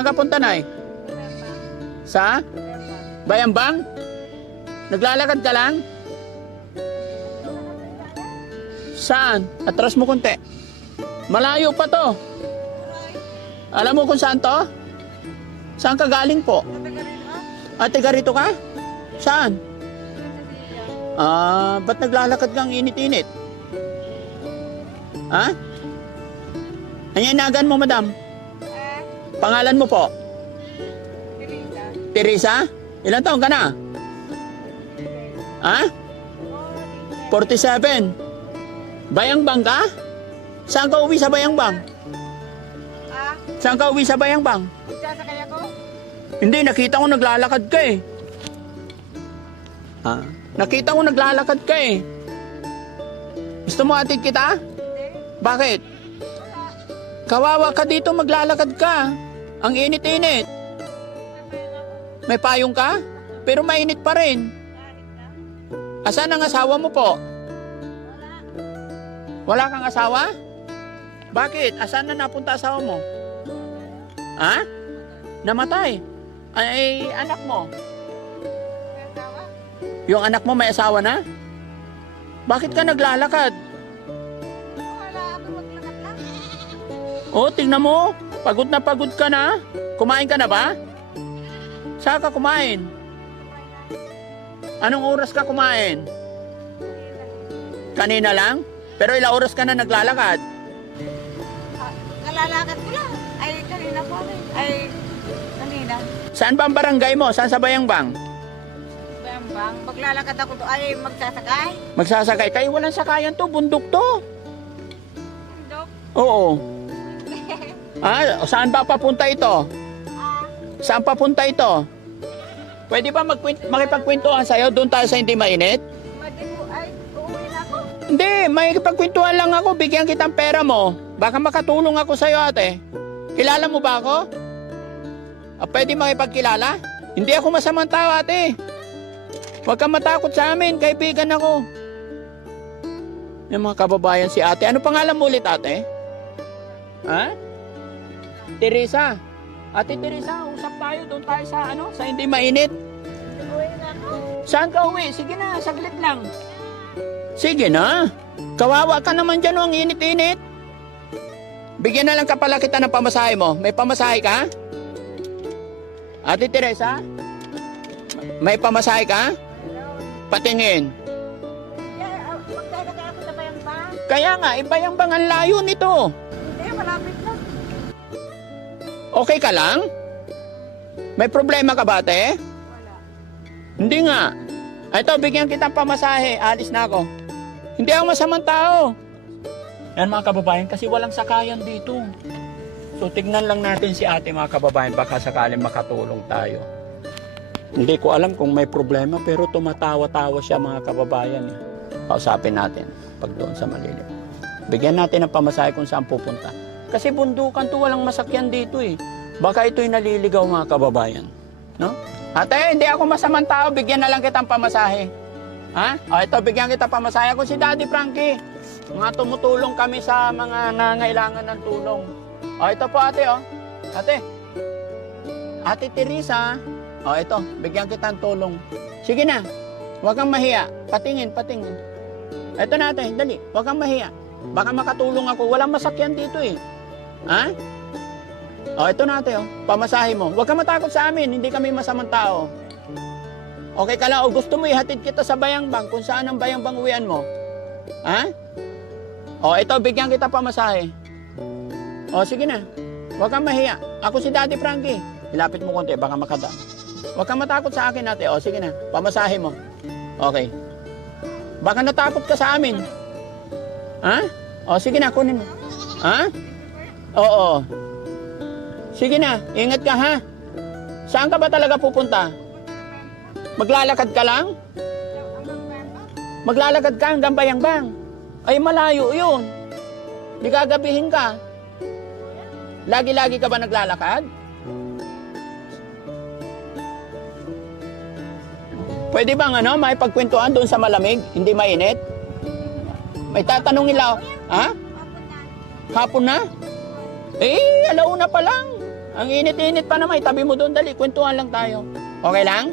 Saan ka punta, Nay? Sa? Bayambang? Naglalakad ka lang? Saan? Atras mo konti. Malayo pa to. Alam mo kung saan to? Saan ka galing po? Taga rito ka? Saan? Ba't naglalakad kang init-init? Ha? Ano inagan mo, madam? Pangalan mo po? Teresa? Ilan taon ka na? Ha? 47. Bayangbang ka? Saan ka uwi sa Bayangbang? Saan ka uwi sa Bayangbang? Sasakay ako? Hindi, nakita ko naglalakad ka eh. Nakita ko naglalakad ka eh. Gusto mo atid kita? Bakit? Kawawa ka dito, maglalakad ka. Ang init-init. May payong ka? Pero mainit pa rin. Asan ang asawa mo po? Wala kang asawa? Bakit? Asan na napunta asawa mo? Ha? Namatay? Ay, anak mo? Yung anak mo may asawa na? Bakit ka naglalakad? Wala ako maglakad lang. Oh, tingnan mo. Pagod ka na. Kumain ka na ba? Saan ka kumain? Anong oras ka kumain? Kanina lang? Pero ilang oras ka na naglalakad? Kalalakad ko lang. Ay, kanina po rin. Ay, kanina. Saan ba ang barangay mo? Saan sa Bayangbang? Bayambang. Maglalakad ako doon. Ay, magsasakay. Magsasakay kayo? Walang sakayan to. Bundok to. Dok. Oo. Saan ba papunta ito? Saan papunta ito? Pwede ba makipagkwentuhan sa'yo? Doon tayo sa hindi mainit? Madi mo, ay, uuwi na ako. Hindi, makipagkwentuhan lang ako. Bigyan kitang pera mo. Baka makatulong ako sa'yo, ate. Kilala mo ba ako? Pwede makipagkilala? Hindi ako masamang tao, ate. Huwag kang matakot sa amin. Kaibigan ako. Yung mga kababayan si ate. Ano pangalan mo ulit, ate? Ha? Teresa. Ate Teresa, usap tayo. Doon tayo sa hindi mainit. Uuwi na ako. Saan ka uwi? Sige na, saglit lang. Sige na. Kawawa ka naman dyan, ang init-init. Bigyan na lang kapala kita ng pamasahe mo. May pamasahe ka? Ate Teresa? May pamasahe ka? Patingin. Magsasakay ako sa Bayambang. Kaya nga, Bayambang ang layo nito. Hindi, malapit lang. Okay ka lang? May problema ka ba, ate? Wala. Hindi nga. Ito, bigyan kitang pamasahe. Alis na ako. Hindi ako masamang tao. Yan mga kababayan, kasi walang sakayan dito. So, tignan lang natin si ate mga kababayan. Baka sakaling makatulong tayo. Hindi ko alam kung may problema, pero tumatawa-tawa siya mga kababayan. Kausapin natin pag doon sa malilim. Bigyan natin ng pamasahe kung saan pupunta. Kasi bundukan to, walang masakyan dito eh. Baka ito'y naliligaw mga kababayan. No? Ate, hindi ako masamang tao, bigyan na lang kitang pamasahe. Ha? Ito, bigyan kita pamasahe. Ako si Daddy Frankie. Mga tumutulong kami sa mga nangailangan ng tulong. Ito po ate, oh. Ate. Ate Teresa. Ito, bigyan kitang tulong. Sige na, huwag kang mahiya. Patingin. Ito na ate, dali, huwag kang mahiya. Baka makatulong ako, walang masakyan dito eh. Ha? Ito na ate, oh. Pamasahe mo. Huwag kang matakot sa amin, hindi kami masamang tao. Okay ka lang, o gusto mo ihatid kita sa Bayangbang, kung saan ang Bayangbang uwian mo? Ha? Ito, bigyan kita pamasahe. Sige na. Huwag kang mahiya. Ako si Daddy Frankie. Ilapit mo konti, baka makadam. Huwag kang matakot sa akin ate. Sige na, pamasahe mo. Okay. Baka natakot ka sa amin. Ha? Sige na, kunin mo. Ha? Oo. Sige na, ingat ka ha. Saan ka ba talaga pupunta? Maglalakad ka lang? Maglalakad ka hanggang Bayangbang? Ay malayo yun. Di gagabihin ka. Lagi-lagi ka ba naglalakad? Pwede bang may pagkwentuhan doon sa malamig? Hindi mainit? May tatanungin lang. Ha? Hapon na? Alauna pa lang. Ang init-init pa naman, itabi mo doon, dali, kwentuhan lang tayo. Okay lang?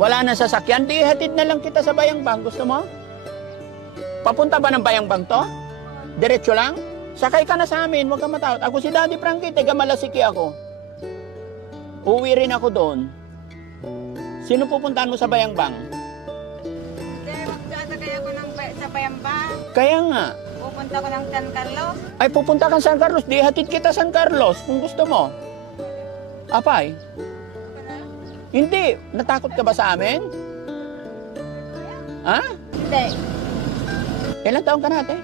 Wala na sasakyan, di hatid na lang kita sa Bayambang. Gusto mo? Papunta ba ng Bayambang to? Diretso lang? Sakay ka na sa amin, huwag ka matakot. Ako si Daddy Frankie, taga Malasiki ako. Uwi rin ako doon. Sino pupuntahan mo sa Bayambang? Kaya magsasakay ako sa Bayambang. Kaya nga. Pupunta ko ng San Carlos. Ay, pupunta ka San Carlos. Di hatid kita San Carlos kung gusto mo. Apay? Hindi. Natakot ka ba sa amin? Ha? Hindi. Ilang taon ka natin?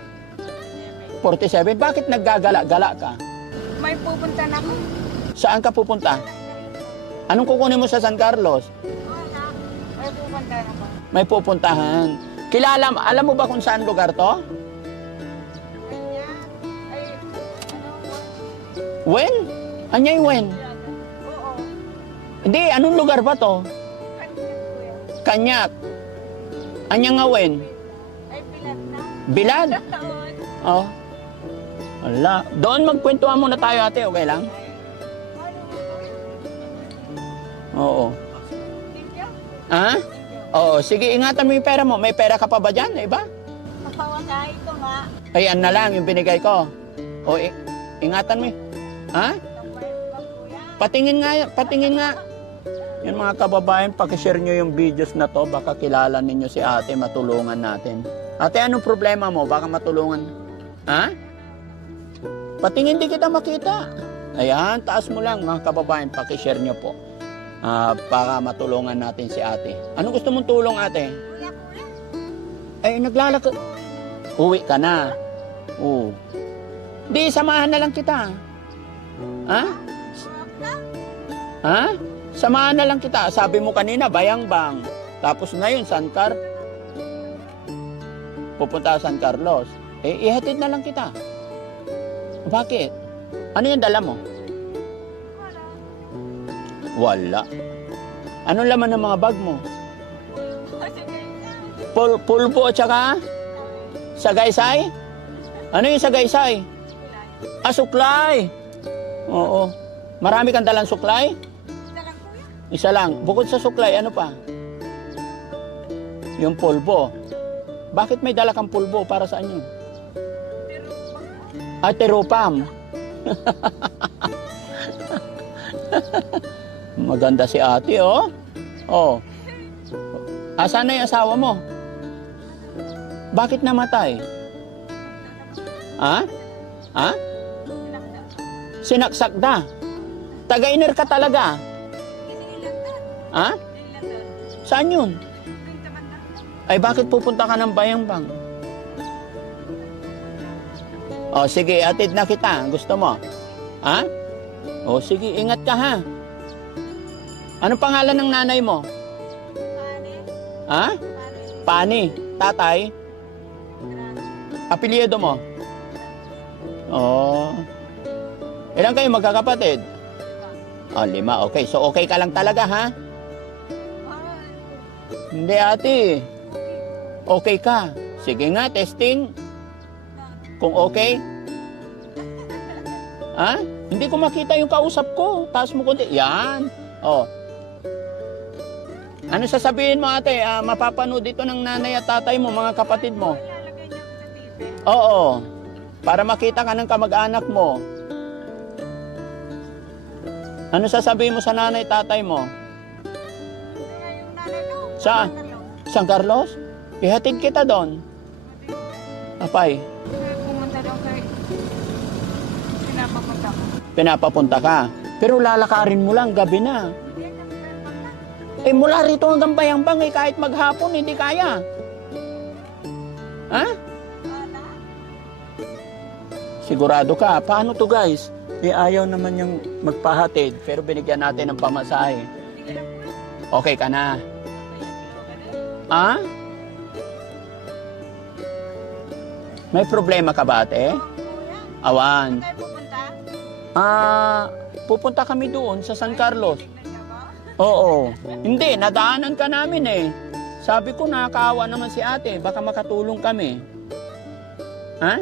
47. Bakit naggagala-gala ka? May pupunta na ako. Saan ka pupunta? Anong kukunin mo sa San Carlos? Wala. May pupunta na ako. May pupuntahan. Alam mo ba kung saan lugar to? Kanya. Ay, Wen? Anyay Wen? Oo. Hindi, anong lugar ba to? Kanya, kuya. Kanyak. Anya nga Wen? Ay, pilat na. Bilad? Taon. Oh. Wala. Doon magkwentuhan muna tayo ate, okay lang? Oo. Thank you. Ha? Oo, sige, ingatan mo yung pera mo. May pera ka pa ba dyan, iba? Mapawasay ito nga. Ayan na lang yung binigay ko. O, ingatan mo. Ha? Patingin nga. Yan mga kababayan, pakishare nyo yung videos na to. Baka kilala ninyo si ate, matulungan natin. Ate, anong problema mo? Baka matulungan. Ha? Patingin di kita makita. Ayan, taas mo lang mga kababayan, pakishare nyo po. Para matulungan natin si ate. Anong gusto mong tulong ate? Kuya, kuya. Ay, naglalakad. Uwi ka na. Oo. Di, samahan na lang kita. Ha? Ha? Samahan na lang kita. Sabi mo kanina, Bayambang. Tapos ngayon, pupunta sa San Carlos. Ihatid na lang kita. Bakit? Ano yung dala mo? Wala. Anong laman ng mga bag mo? Pulbo at saka sagaysay? Ano yung sagaysay? Suklay. Oo. Marami kang dalang suklay? Isa lang. Bukod sa suklay, ano pa? Yung pulbo. Bakit may dala kang pulbo? Para saan yun? Terupam. Maganda si ate, oh. Oh. Asan na yung asawa mo? Bakit namatay? Ha? Ha? Sinaksak na. Taga-iner ka talaga. Ha? Saan yun? Ay, bakit pupunta ka ng Bayambang? O, sige, atid na kita. Gusto mo? Ha? O, sige, ingat ka, ha? Anong pangalan ng nanay mo? Ha? Pani. Tatay? Apelyido mo? Oh. Ilan kayo magkakapatid? 5. Okay. So, okay ka lang talaga, ha? Hindi, ate. Okay ka. Sige nga, testing. Kung okay. Ha? Hindi ko makita yung kausap ko. Taas mo kundi. Yan. Oh. Ano sasabihin mo, ate? Mapapanood dito ng nanay at tatay mo, mga kapatid mo. Oo. Para makita ka ng kamag-anak mo. Ano sasabihin mo sa nanay at tatay mo? Saan? San Carlos? Ihatid kita doon. Apay? Pumunta daw kay... Pinapapunta ko. Pinapapunta ka. Pero lalakarin mo lang, gabi na. Mula rito hanggang Bayambang, kahit maghapon, hindi kaya. Ha? Sigurado ka. Paano to, guys? Ayaw naman yung magpahatid, pero binigyan natin ng pamasahe. Okay ka na? Ha? May problema ka ba, ate? Awan. Pupunta kami doon sa San Carlos. Oo. Hindi, nadaanan ka namin eh. Sabi ko, nakakaawa naman si ate. Baka makatulong kami. Ha?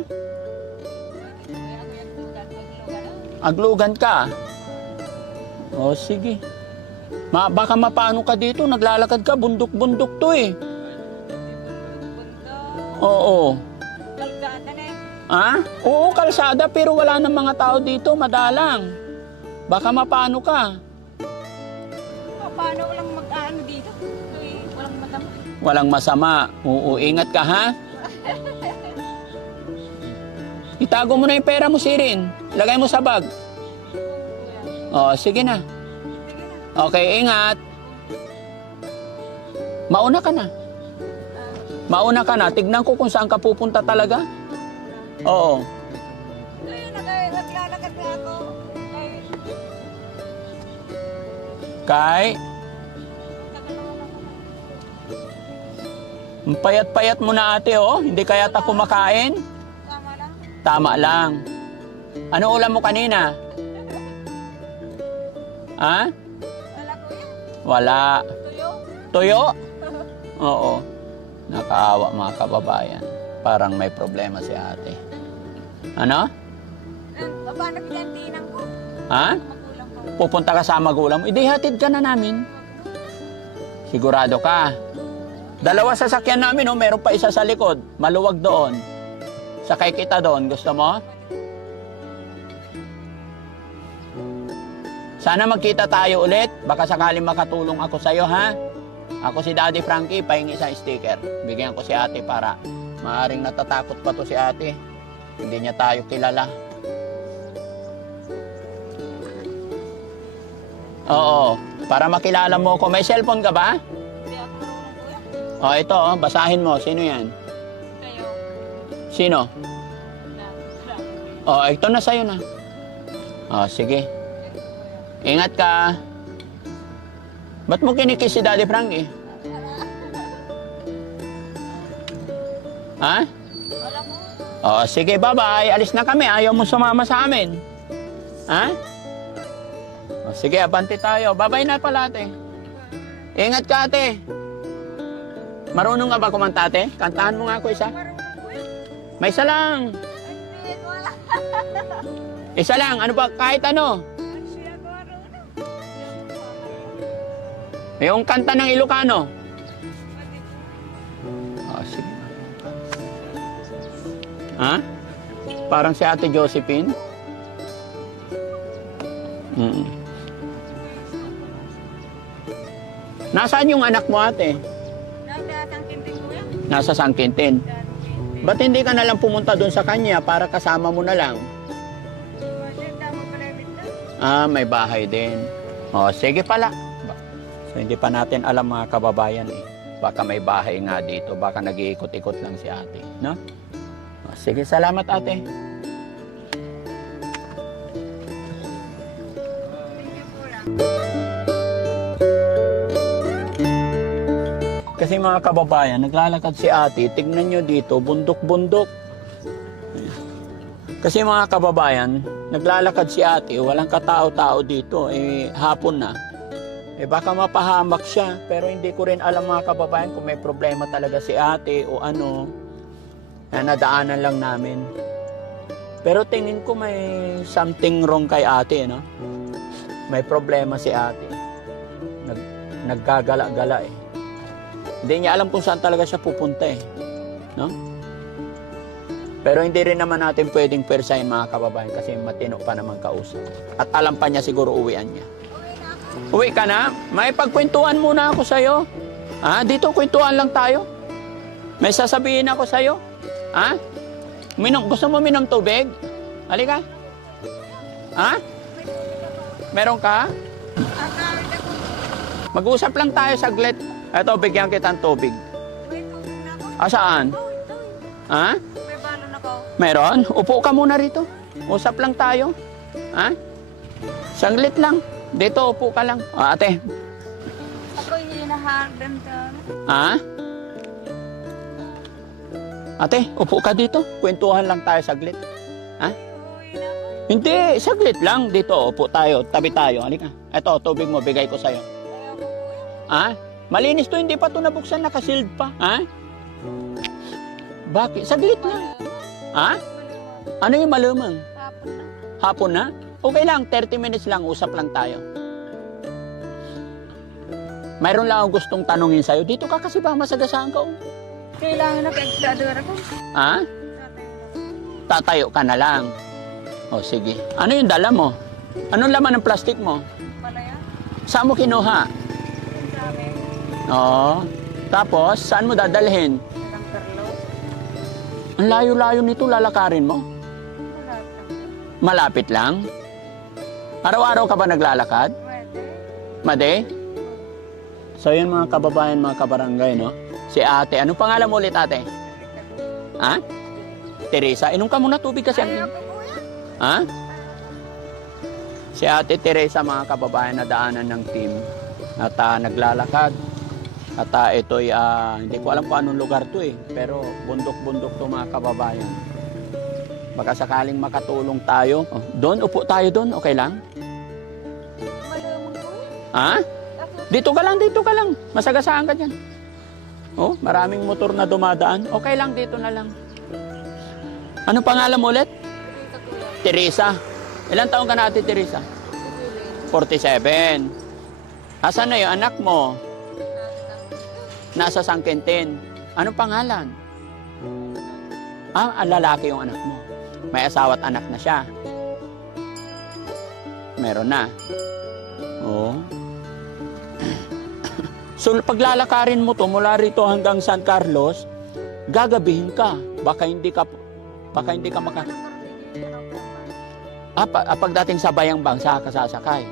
Aglugan ka. O, sige. Baka mapano ka dito, naglalakad ka, bundok-bundok to eh. Oo. Kalgada na eh. Ha? Oo, kalsada, pero wala nang mga tao dito, madalang. Baka mapano ka. Paano walang mag-ano dito? Walang madama. Walang masama. Oo, ingat ka ha. Itago mo na yung pera mo, Sirin. Lagay mo sa bag. O, sige na. Okay, ingat. Mauna ka na. Mauna ka na. Tignan ko kung saan ka pupunta talaga. Oo. Naglalakad na ako. Kay, ang payat-payat mo na ate, oh. Hindi kaya ta kumakain? Tama lang. Tama lang. Ano ulam mo kanina? Ha? Wala ko yan. Wala. Tuyo. Tuyo? Oo. Nakaawa mga kababayan. Parang may problema si ate. Ano? Paano pinantinan ko? Ha? Magulang ko. Pupunta ka sa magulang mo? Hindi, hatid ka na namin. Sigurado ka. Dalawa sasakyan namin, oh. Meron pa isa sa likod. Maluwag doon. Sakay kita doon. Gusto mo? Sana magkita tayo ulit. Baka sakaling makatulong ako sa'yo, ha? Ako si Daddy Frankie, pahingi isang sticker. Bigyan ko si ate para maaring natatakot pa to si ate. Hindi niya tayo kilala. Oo, para makilala mo ko. May cellphone ka ba? Hindi ako marunong kuya. O, ito, oh, basahin mo. Sino yan? Kayo. Sino? O, ito na sa'yo na. O, sige. Ingat ka. Ba't mo kinikis si Daddy Frankie? Ha? Wala ko. O, sige, bye-bye. Alis na kami. Ayaw mo sumama sa amin. Ha? O, sige, abante tayo. Bye-bye na pala, ate. Ingat ka, ate. Marunong ka ba kumanta, ate? Kantahan mo nga ako isa. Marunong kuya. May isa lang. Hindi, wala. Isa lang. Ano ba? Kahit ano. Hindi ako marunong. Yung kanta ng Ilocano. O, sige. Ha? Parang si Ate Josephine. Nasaan yung anak mo, ate? Nagdatang kinting kuya. Nasa Sangkintin. Ba't hindi ka na lang pumunta doon sa kanya para kasama mo na lang? Ah, may bahay din. O, sige pala. So, hindi pa natin alam mga kababayan eh. Baka may bahay nga dito. Baka nag-iikot-ikot lang si ate. No? O, sige, salamat ate. Thank you kuya. Kasi mga kababayan, naglalakad si ate. Tignan nyo dito, bundok-bundok. Kasi mga kababayan, naglalakad si ate. Walang katao-tao dito. Eh, hapon na. Eh baka mapahamak siya, pero hindi ko rin alam mga kababayan kung may problema talaga si ate o ano, na nadaanan lang namin. Pero tingin ko may something wrong kay ate, no? May problema si ate. Naggagala-gala eh. Hindi niya alam kung saan talaga siya pupunta eh. No? Pero hindi rin naman natin pwedeng persahin mga kababayan kasi matino pa naman kausap. At alam pa niya siguro uwian niya. Uwi ka na? May pagkwentuhan muna ako sa'yo. Ha? Dito kwentuhan lang tayo. May sasabihin ako sa'yo. Ha? Gusto mo minom tubig? Halika. Ha? Meron ka? Mag-usap lang tayo saglit. Eto, bigyan kita ng tubig. May tubig na ako. Saan? Ha? May balon ako. Meron? Upo ka muna rito. Usap lang tayo. Ha? Saglit lang. Dito, upo ka lang. O, ate. Ako hinahardan ka. Ha? Ate, upo ka dito. Kwentuhan lang tayo saglit. Ha? Uwi na ako. Hindi, saglit lang. Dito, upo tayo. Tabi tayo. Halika. Eto, tubig mo. Bigay ko sa'yo. Ayoko kuya. Ha? Malinis to. Hindi pa to nabuksan. Nakasild pa. Ha? Bakit? Saglit lang. Ha? Ano yung malamang? Tapon na. Hapon na? Okay lang, 30 minutes lang, usap lang tayo. Mayroon lang akong gustong tanungin sa'yo. Dito ka kasi ba masagasaan ka? Oh. Kailangan na kaigtador ako. Ha? Tatayo ka na lang. O sige. Ano yung dala mo? Anong laman ng plastic mo? Malaya. Saan mo kinuha? Yun sa amin. Oo. Tapos, saan mo dadalhin? Walang Carlo. Ang layo-layo nito, lalakarin mo? Wala lang. Malapit lang? Araw-araw ka ba naglalakad? Pwede. Made? So yun mga kababayan, mga kabarangay, no? Si ate, anong pangalan mo ulit ate? Ha? Teresa, inom ka muna tubig kasi. Ay, ako kuya. Ha? Si ate Teresa, mga kababayan, na daanan ng team at naglalakad. At ito'y, hindi ko alam kung anong lugar to eh. Pero bundok-bundok to mga kababayan. Baka sakaling makatulong tayo. Oh, doon, upo tayo doon. Okay lang? Malamang kuya. Ha? Dito ka lang. Masagasaan ka dyan. Oh, maraming motor na dumadaan. Okay lang, dito na lang. Ano pangalan mo ulit? Dito kuya. Teresa. Ilang taon ka na ate Teresa? 47. Asan na yung anak mo? Nasa San Quintin. Anong pangalan? Lalaki yung anak mo. May asawa at anak na siya. Meron na. Oo. So, paglalakarin mo to mula rito hanggang San Carlos, gagabihin ka. Baka hindi ka maka... Pagdating sa Bayambang, saka ka sasakay.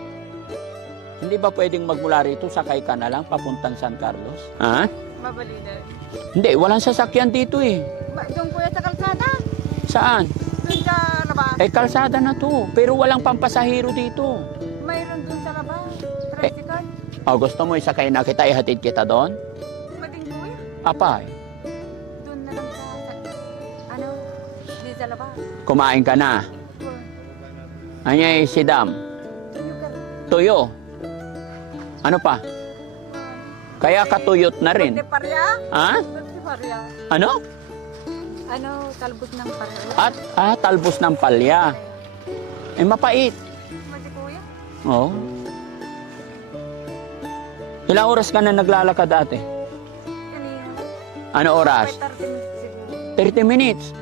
Hindi ba pwedeng magmula rito, sakay ka na lang, papuntang San Carlos? Ha? Mabalidan. Hindi, walang sasakyan dito eh. Doon kuya sa kalsada. Saan? Doon sa labas. Kalsada na to. Pero walang pampasahero dito. Mayroon doon sa labas. Tricycle. Gusto mo isakay na kita, ihatid kita doon? Mading kuya. Apay, Doon na lang sa di sa labas. kumain ka na. Anyay si Dam. Tuyo. Ano pa? Kaya katuyot na rin. Doon parya. Ha? Doon parya. Ano? Talbos ng parya. Talbos ng palya. Mapait. Madi kuya. Oo. Ilang oras ka na naglalakad ate? Kanina. Ano oras? 30 minutes.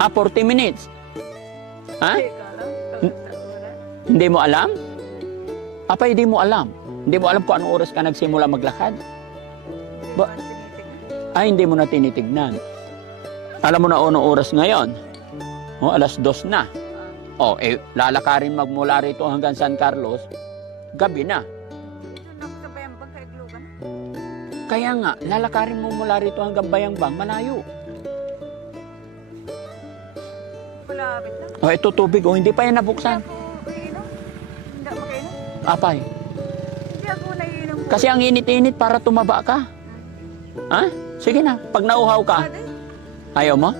40 minutes. Ha? Hindi mo alam? Hindi mo alam. Hindi mo alam kung anong oras ka nagsimula maglakad? Hindi mo na tinitignan. Alam mo na anong oras ngayon? Alas 2 na. Lalakarin magmula rito hanggang San Carlos, gabi na. Kaya nga, lalakarin mo mula rito hanggang Bayambang, malayo. Malapit lang. Ito tubig, hindi pa yan nabuksan. Hindi ako makainom. Apay. Hindi ako naiinom. Kasi ang init-init para tumaba ka. Ha? Sige na, pag nauhaw ka. Ayaw mo?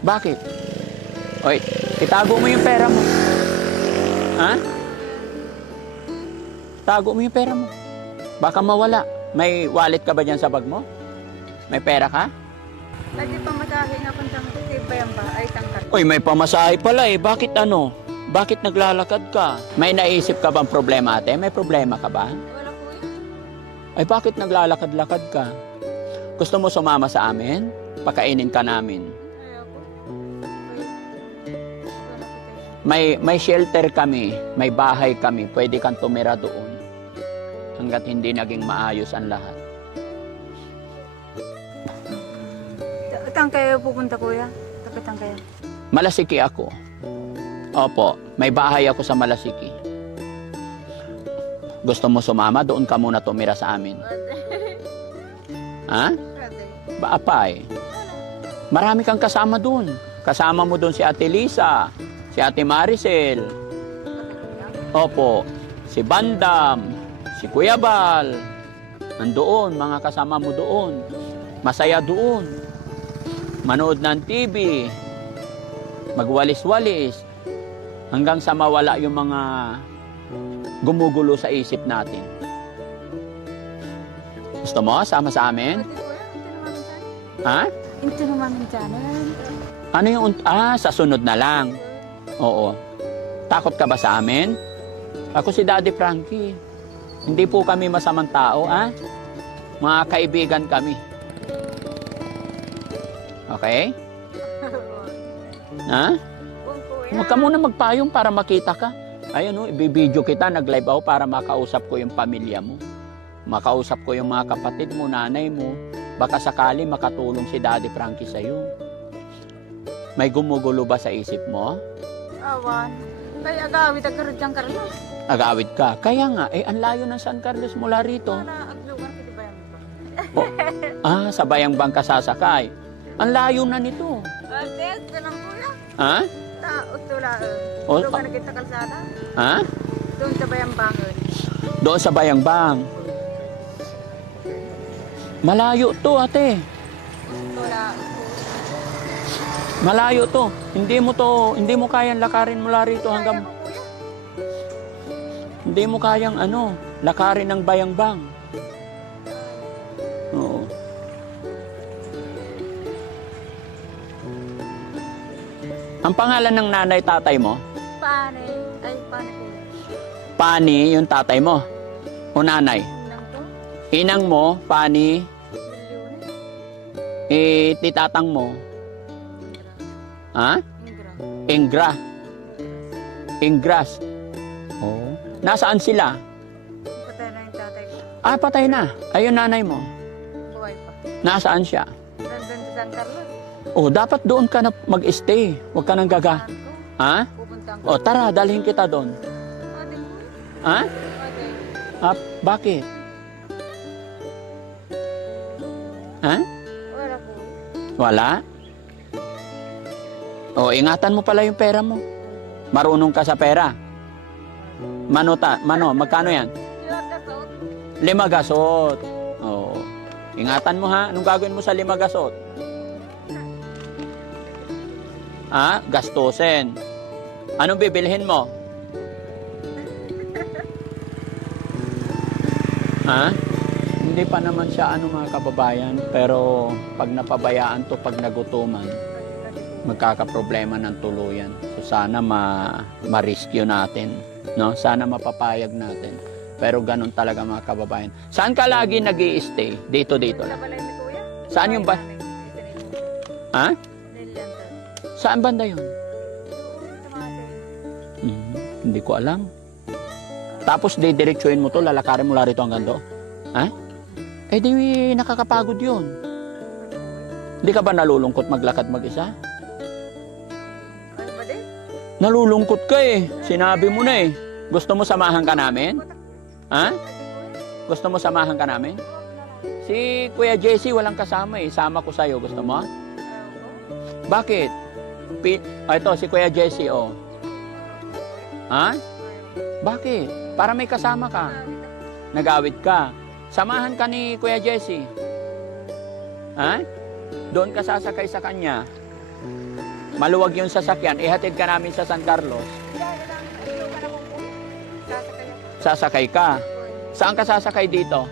Bakit? Itago mo yung pera mo. Ha? Tago mo yung pera mo. Baka mawala. May wallet ka ba dyan sa bag mo? May pera ka? Lagi pa masahe nga kung saan kasi Bayamba ay tangkal. May pamasahe pala eh. Bakit ano? Bakit naglalakad ka? May naisip ka bang problema ate? May problema ka ba? Wala kuya. Bakit naglalakad-lakad ka? Gusto mo sumama sa amin? Pakainin ka namin. Ayoko. May shelter kami, may bahay kami, pwede kang tumira doon hanggat hindi naging maayos ang lahat. Saan kayo pupunta kuya? Saan kayo? Malasiki ako. Opo, may bahay ako sa Malasiki. Gusto mo sumama? Doon ka muna tumira sa amin. Ha? Apay. Marami kang kasama doon. Kasama mo doon si Ate Lisa, si Ate Maricel. Opo, si Bandam, si Kuya Bal. Nandoon, mga kasama mo doon. Masaya doon. Manood ng TV. Magwalis-walis. Hanggang sa mawala yung mga gumugulo sa isip natin. Gusto mo? Sama sa amin? Ha? Ito naman dyan. Ano yung... sa sunod na lang. Oo. Takot ka ba sa amin? Ako si Daddy Frankie. Hindi po kami masamang tao, ha? Mga kaibigan kami. Okay? Ha? Huwag ka muna magpayong para makita ka. Ayun, ibibideo kita, nag-live ako para makausap ko yung pamilya mo. Makausap ko yung mga kapatid mo, nanay mo. Baka sakali makatulong si Daddy Frankie sa'yo. May gumugulo ba sa isip mo? Awan. Kaya agawit ang karudyan Carlos. Agawid ka. Kaya nga, ang layo ng San Carlos mula rito. Para aglugan kita ba yan? Sa Bayang Bang ka sasakay. Ang layo na nito. Ate, ganang kuya. Ha? Utula. O, Doon ka nakita kalsada. Ha? Doon sa Bayambangan. Doon sa Bayang Bang. Malayo to, ate. Utula. Malayo to. Hindi mo kayang lakarin mula rito hanggang... Hindi mo kayang lakarin ng Bayang Bang. Oo. Ang pangalan ng nanay tatay mo? Pane. Ay, pane ko. Pani, yung tatay mo. O nanay? Nang to. Inang mo, Pani, Milyon. titatang mo. Ha? Ingra. Ingras. Oh. Nasaan sila? Patay na yung tatay ko. Patay na. Ayun nanay mo. Buhay pa. Nasaan siya? Nandun sa San Carlos. Oh, dapat doon ka na mag-stay. Huwag ka nang gaga. Saan ko? Ha? Pupunta ko. O, tara, dalhin kita doon. Ate ko. Ha? Ate. Bakit? Ha? Wala po. Wala? O, ingatan mo pala yung pera mo. Marunong ka sa pera. Magkano yan? Siyot na to. 5 gasot. Oo. Ingatan mo ha. Anong gagawin mo sa 5 gasot? Gastusin. Anong bibilhin mo? Hindi pa naman siya mga kababayan. Pero pag napabayaan to, pag nagutuman, magkakaproblema ng tuluyan. So sana ma-rescue natin. No? Sana mapapayag natin. Pero ganun talaga mga kababayan. Saan ka lagi nag-i-stay? Dito. Sa balay ni Kuya. Saan yung ba? Ha? Saan banda yun? Hindi ko alam. Tapos didiretsuhin mo to, lalakarin mo rito hanggang doon. Ha? Di nakakapagod yun. Hindi ka ba nalulungkot maglakad mag-isa? Ay, ba din? Nalulungkot ka eh. Sinabi mo na eh. Gusto mo samahan ka namin? Ha? Gusto mo samahan ka namin? Si Kuya Jesse walang kasama eh. Sama ko sa'yo. Gusto mo? Bakit? Ito, si Kuya Jesse, oh. Ha? Bakit? Para may kasama ka. Nag-awit ka. Samahan ka ni Kuya Jesse. Ha? Doon ka sasakay sa kanya. Maluwag yung sasakyan. Ihatid ka namin sa San Carlos. Sasakay ka. Saan ka sasakay dito?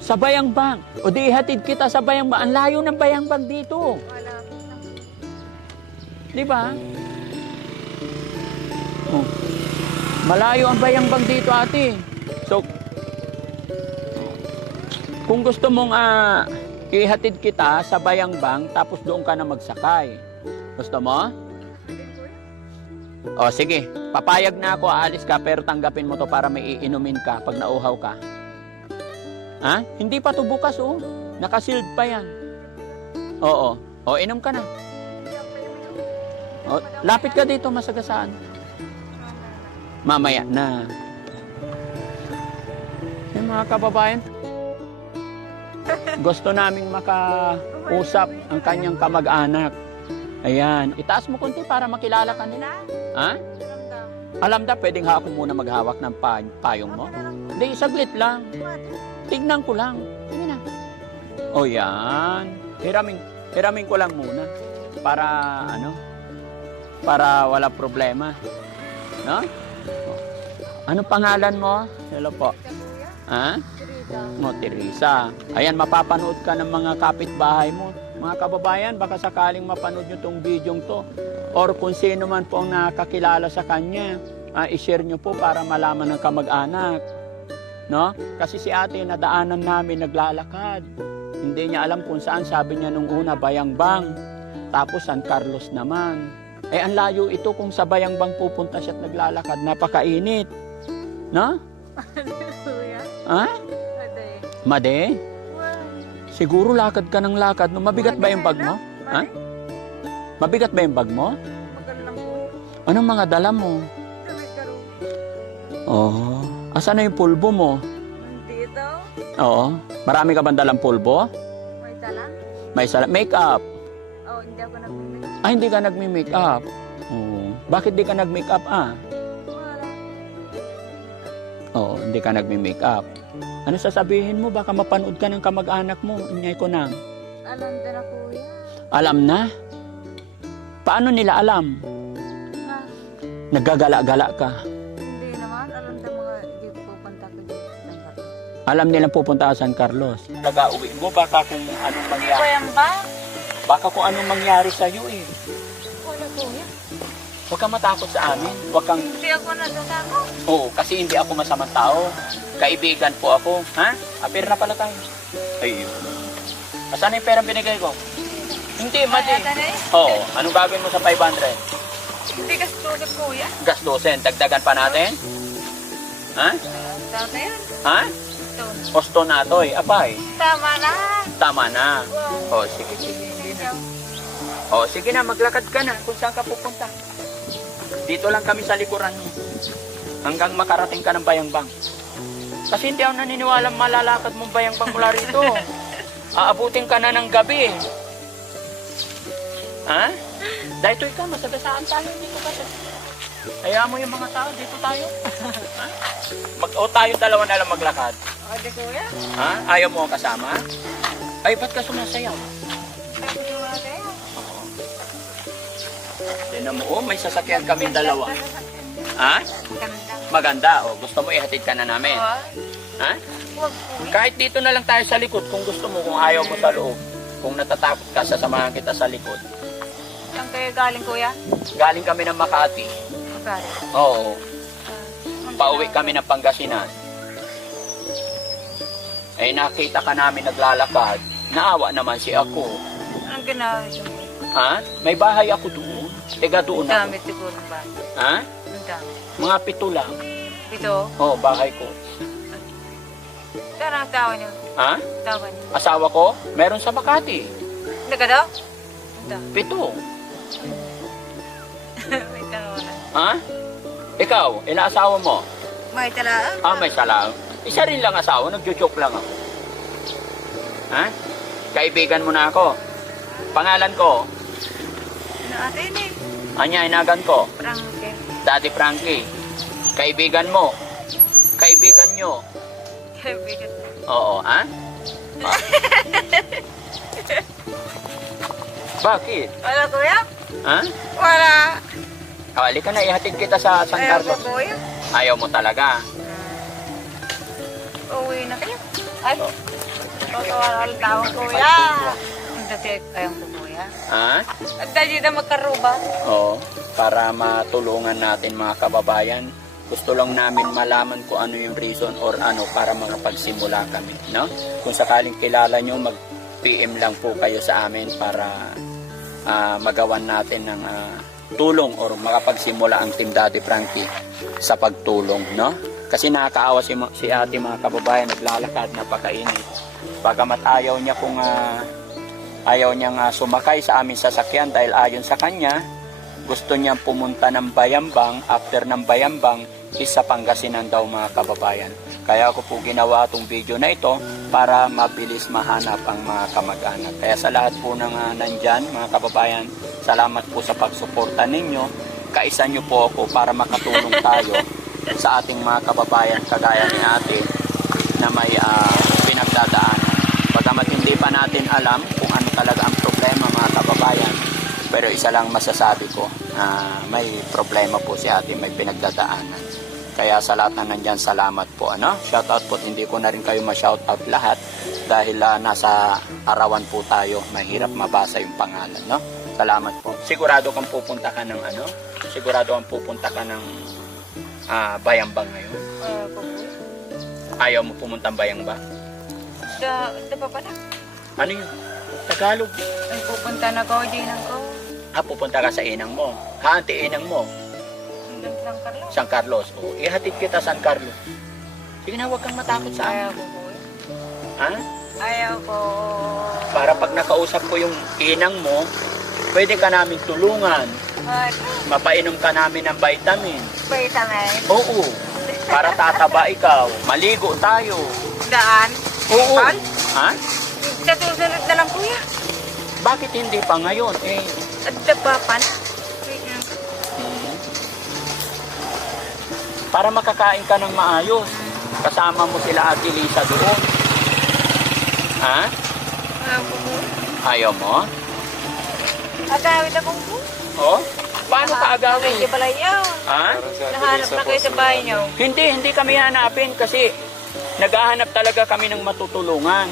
Sa Bayang Bang. O di ihatid kita sa Bayang Bang. Ang layo ng Bayang Bang dito. Di ba? Oh. Malayo ang Bayang Bang dito, ate. So, kung gusto mong ihatid kita sa Bayang Bang, tapos doon ka na magsakay. Gusto mo? O, sige. Papayag na ako, aalis ka, pero tanggapin mo to para may iinumin ka pag nauhaw ka. Ha? Hindi pa to bukas, oh. Nakasealed pa yan. Oo. O, inom ka na. O, lapit ka dito, masagasaan. Mamaya na. Yung mga kababayan, gusto naming makausap ang kanyang kamag-anak. Ayan. Itaas mo konti para makilala ka nila. Ha? Alam na, pwedeng ako muna maghawak ng payong mo? Hindi, saglit lang. Tignan ko lang. Sige na. O yan. Hiramin ko lang muna. Para wala problema. No? Ano pangalan mo? Hello po. Ha? No, Teresa. Ayan, mapapanood ka ng mga kapitbahay mo. Mga kababayan, baka sakaling mapanood nyo tong video to. Or kung sino man po ang nakakilala sa kanya, i-share nyo po para malaman ng kamag-anak. No? Kasi si ate, nadaanan namin naglalakad. Hindi niya alam kung saan. Sabi niya nung una, Bayangbang. Tapos San Carlos naman. Eh, ang layo ito kung sa Bayangbang pupunta siya at naglalakad. Napakainit. No? Kuya. Ha? Ade. Made? Wow. Siguro lakad ka ng lakad. No? Mabigat ba yung bag mo? Ha? Mabigat ba yung bag mo? Magal lang po. Anong mga dala mo? May karo. Oo. Asan na yung pulbo mo? Dito. Oo. Marami ka bang dalang pulbo? May dala. May makeup. Oh, hindi ako nagmimik. Ah, hindi ka nagmi-makeup. Oo. Bakit di ka nag-makeup Wala. Oo, hindi ka nagmi-makeup. Ano sasabihin mo? Baka mapanood ka ng kamag-anak mo. Inyay ko na. Alam din na kuya. Alam na? Paano nila alam? Na. Naggagala-gala ka. Hindi naman. Alam din mga di pupunta ko dito. Ng karo. Alam nilang pupunta ka San Carlos. Nag-uwi mo baka kung anong Hindi ko yan ba? Baka kung anong mangyari sa iyo eh. Wala kuya. Huwag kang matakot sa amin. Huwag kang... Hindi ako natatakot. Oo, kasi hindi ako masamang tao. Kaibigan po ako. Ha? Apir na pala tayo. Ayun. Asan na yung perang binigay ko? Hindi, mati. Kaya tanay. Oo. Anong gagawin mo sa 500? Hindi ka tulad kuya. Gastusin. Dagdagan pa natin? Ha? Tama yan. Ha? Ito. Osto na to eh. Abay. Tama na. Tama na. Wow. O, sige, sige. Ikaw. O, sige na. Maglakad ka na kung saan ka pupunta. Dito lang kami sa likuran mo. Hanggang makarating ka ng Bayangbang. Kasi hindi ako naniniwala malalakad mong Bayangbang mula rito. Aabutin ka na ng gabi. Ha? Dahil ito ikaw, masagasaan tayo dito kasi. Kaya mo yung mga tao, dito tayo. Ha? O tayo dalawa na lang maglakad. Ate kuya. Ha? Ayaw mo ang kasama? Ay, ba't ka sumasayaw? Ate kuya kayo. Tinan mo, oh, may sasakyan kami dalawa. Ha? Maganda. Maganda, oh. Gusto mo ihatid ka na namin. Ha? Huwag kuya. Kahit dito na lang tayo sa likod kung gusto mo, kung ayaw mo sa loob. Kung natatakot ka, sasamahan kita sa likod. Saan kayo galing kuya? Galing kami ng Makati. Magkari. Oo. Pauwi kami ng Pangasinan. Eh nakita ka namin naglalakad. Naawa naman si ako. Anong ginawa niyo? Ha? May bahay ako doon. Tiga doon Ang ako. dami siguro ng bahay. Ha? Ang dami. Mga 7 lang. Ito. Oo, bahay ko. Saan ang tawa niyo? Ha? Tawa niyo. Asawa ko? Meron sa Makati. Hindi ka daw? Hindi. 7. May tanong na. Ha? Ikaw, ilang asawa mo? May talaan? Ah, may salang. Isa rin lang asawa, nagjo-joke lang ako. Ha? Kaibigan mo na ako. Pangalan ko, Ano atin eh? Anya, inagan ko, Frankie. Daddy Frankie. Kaibigan mo. Kaibigan nyo. Kaibigan. Oo, ha? Bakit? Wala kuya? Ha? Wala. Kawali ka na, ihatid kita sa San Ayaw ko Carlos. kuya. Ayaw mo talaga. Uwi na kayo. Ay. Oh. Totoo tawang kuya. Ang dati ayaw ko kuya. Ha? At dahil na magkaruba. Oo, para matulungan natin mga kababayan. Gusto lang namin malaman kung ano yung reason or ano para makapagsimula kami, no? Kung sakaling kilala nyo, mag-PM lang po kayo sa amin para magawan natin ng tulong or makapagsimula ang Team Daddy Frankie sa pagtulong, no? Kasi nakakaawa si ate mga kababayan, naglalakad, napakainit. Bagamat ayaw niya kung ayaw niyang sumakay sa aming sasakyan dahil ayon sa kanya, gusto niyang pumunta ng Bayambang, after ng Bayambang, is sa Pangasinan daw mga kababayan. Kaya ako po ginawa itong video na ito para mabilis mahanap ang mga kamag-anak. Kaya sa lahat po ng nandyan, mga kababayan, salamat po sa pagsuporta ninyo. Kaisa nyo po ako para makatulong tayo sa ating mga kababayan kagaya ni ate na may pinagdadaanan. Bagamat hindi pa natin alam kung ano talaga ang problema mga kababayan, pero isa lang masasabi ko, may problema po si ate, may pinagdadaanan. Kaya sa lahat na nandyan, salamat po. Ano? Shoutout po, hindi ko na rin kayo ma-shoutout lahat dahil nasa arawan po tayo, mahirap mabasa yung pangalan. No? Salamat po. Sigurado kang pupunta ka ng ano? Sigurado kang pupunta ka ng Bayambang ngayon? Ayaw mo pumunta ng Bayambang? Da pa pala. Ano yun? Tagalog. Ay, pupunta na ko, di nang ko. Pupunta ka sa inang mo. Anti inang mo. Hanggang San Carlos. San Carlos. O, ihatid kita San Carlos. Sige na, huwag kang matakot sa Ayaw amin. ko po. Ha? Ayaw ko. Para pag nakausap ko yung inang mo, pwede ka namin tulungan. Mapainom ka namin ng vitamin. Vitamin. Oo. Para tataba ikaw. Maligo tayo. Daan. Oo. Pan? Ha? Natusunod na lang kuya. Bakit hindi pa ngayon? At dapapan. Para makakain ka ng maayos. Kasama mo sila Ate Lisa doon. Ha? Ayaw ko po. Ayaw mo? Agawin akong po. Oh? Paano ka agawin? Hindi pala yun. Ha? Nahanap na kayo sa bahay niyo. Hindi kami hanapin kasi naghahanap talaga kami ng matutulungan.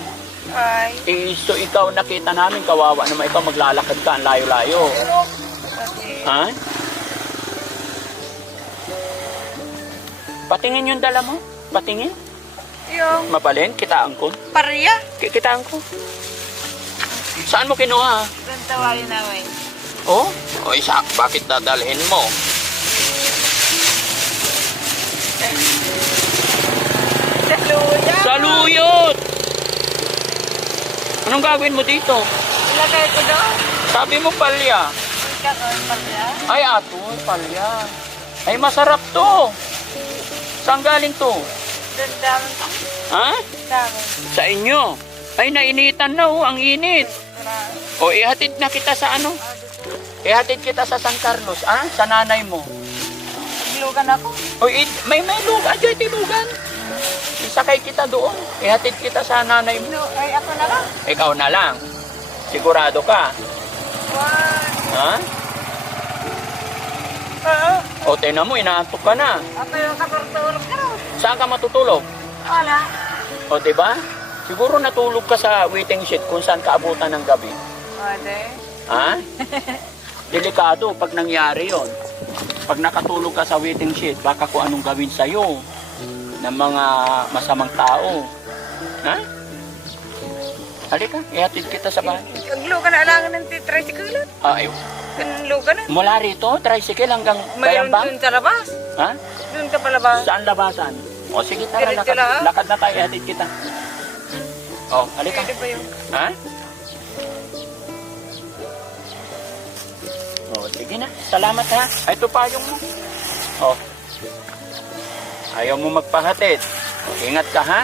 Ay. So ikaw nakita namin, kawawa naman ikaw, maglalakad ka ang layo-layo. Okay. Ha? Patingin yung dala mo? Patingin? Yung Mabalin? Kitaan ko? pariya. Kitaan ko? Saan mo kinuha? Doon tawarin namin. Oh? O isa, bakit dadalhin mo? Saluya. Saluyot! Anong gagawin mo dito? Ilagay ko doon. Sabi mo palya. Ika ko, pariya. Ay, atoy, palya. Ay, masarap to. Saan galing to? Doon dami. Ha? Dami. Sa inyo. Ay, nainitan na oh, ang init. O, ihatid na kita sa ano? Ihatid kita sa San Carlos, sa nanay mo. Lugan ako. O, may lugan, dyan tilugan. Isakay kita doon. Ihatid kita sa nanay mo. Ay, ako na lang. Ikaw na lang. Sigurado ka. One. Ha? Oo. O, tingnan mo, inaantok ka na. Ako yung kapatulog ka rin. Saan ka matutulog? Wala. O, diba? Siguro natulog ka sa waiting shed kung saan ka abutan ng gabi. Pwede. Ha? Delikado pag nangyari yon. Pag nakatulog ka sa waiting shed, baka kung anong gawin sa'yo ng mga masamang tao. Ha? Halika, ihatid kita sa bahay. Aglugan na alangan ng tricycle. Ay, Aglugan na. mula rito, tricycle hanggang Mayroon Bayambang? dun sa labas. Ha? Dun ka palabas. Saan labasan? O sige, tara, Diretso lakad, lang. lakad na tayo, ihatid kita. O, halika. Pwede ba yun? Ha? O, sige na. Salamat ha. Ay, ito pa yung mo. O. Ayaw mo magpahatid. O, ingat ka ha.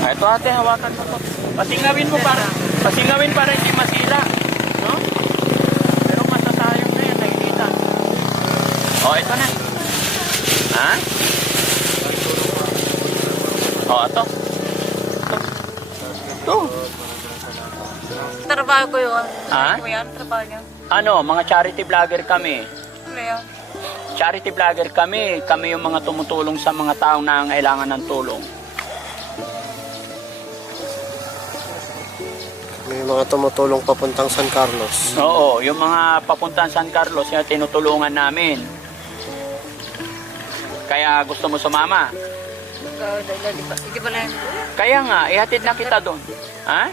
Ay, ito ate, hawakan mo to. Pasingawin para hindi masila. No? Pero masasayang na yan, nainitan. O, ito na. Ha? O, ito. Ito. Trabaho ko yun. Ha? Ano yan? Trabaho niya. Ano, mga charity vlogger kami. Ano yan? Charity vlogger kami. Kami yung mga tumutulong sa mga taong nangangailangan ng tulong. May mga tumutulong papuntang San Carlos. Oo, yung mga papuntang San Carlos, yung tinutulungan namin. Kaya gusto mo sumama? Hindi ba lang? Kaya nga, ihatid na kita doon. Ha?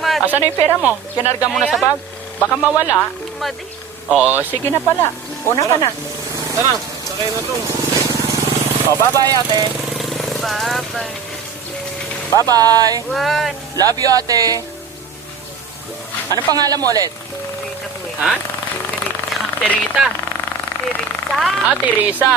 Madi. Asan na yung pera mo? Kinarga mo na sa bag? Baka mawala. Madi. Oo, sige na pala. Una ka na. Tara, sakay na to. O, bye-bye ate. Bye-bye. Bye-bye. One. Love you ate. Anong pangalan mo ulit? Rita po yan. Ha? Rita. Terita. Teresa. Teresa.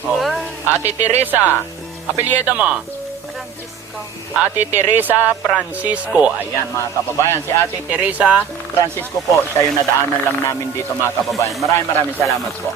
Oh. Ate Teresa. Apelyido mo? Francisco. Ate Teresa Francisco. Ayan mga kababayan, si Ate Teresa Francisco po. Siya yung nadaanan lang namin dito mga kababayan. Maraming salamat po.